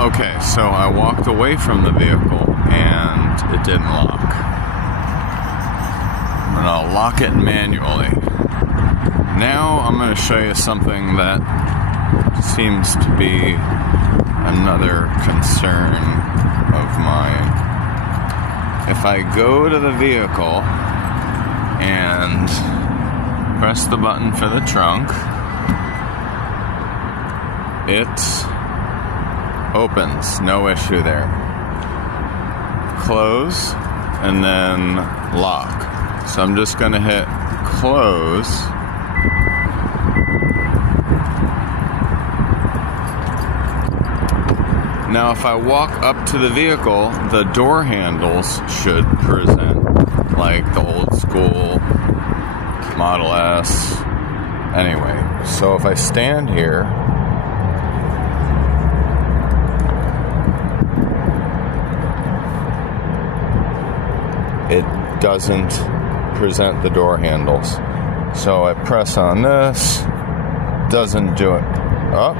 Okay, so I walked away from the vehicle and it didn't lock. I'm gonna lock it manually. Now I'm gonna show you something that seems to be another concern of mine. If I go to the vehicle and press the button for the trunk, it opens, no issue there. Close and then lock. So I'm just going to hit close. Now if I walk up to the vehicle, the door handles should present like the old school Model S. Anyway, so if I stand here, it doesn't present the door handles. So I press on this, doesn't do it. Oh,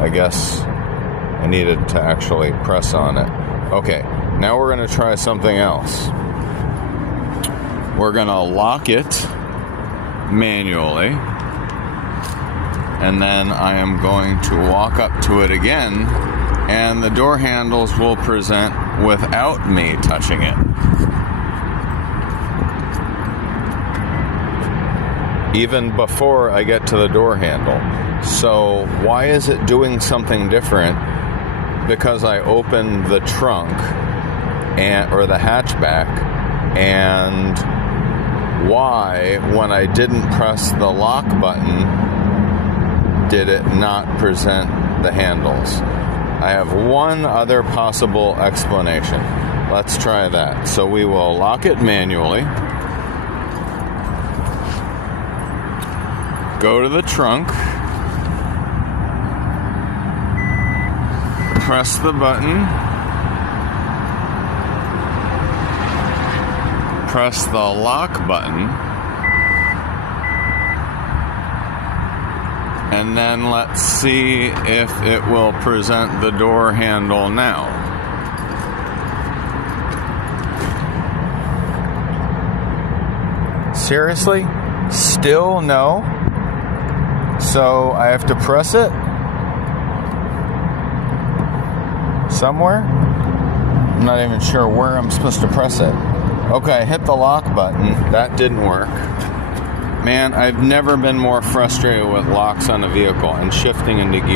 I guess I needed to actually press on it. Okay, now we're going to try something else. We're going to lock it manually, and then I am going to walk up to it again, and the door handles will present without me touching it. Even before I get to the door handle. So why is it doing something different? Because I opened the trunk or the hatchback, and why, when I didn't press the lock button, did it not present the handles? I have one other possible explanation. Let's try that. So we will lock it manually. Go to the trunk. Press the button. Press the lock button. And then let's see if it will present the door handle now. Seriously? Still no? So I have to press it somewhere? I'm not even sure where I'm supposed to press it. Okay, I hit the lock button. That didn't work. Man, I've never been more frustrated with locks on a vehicle and shifting into gear.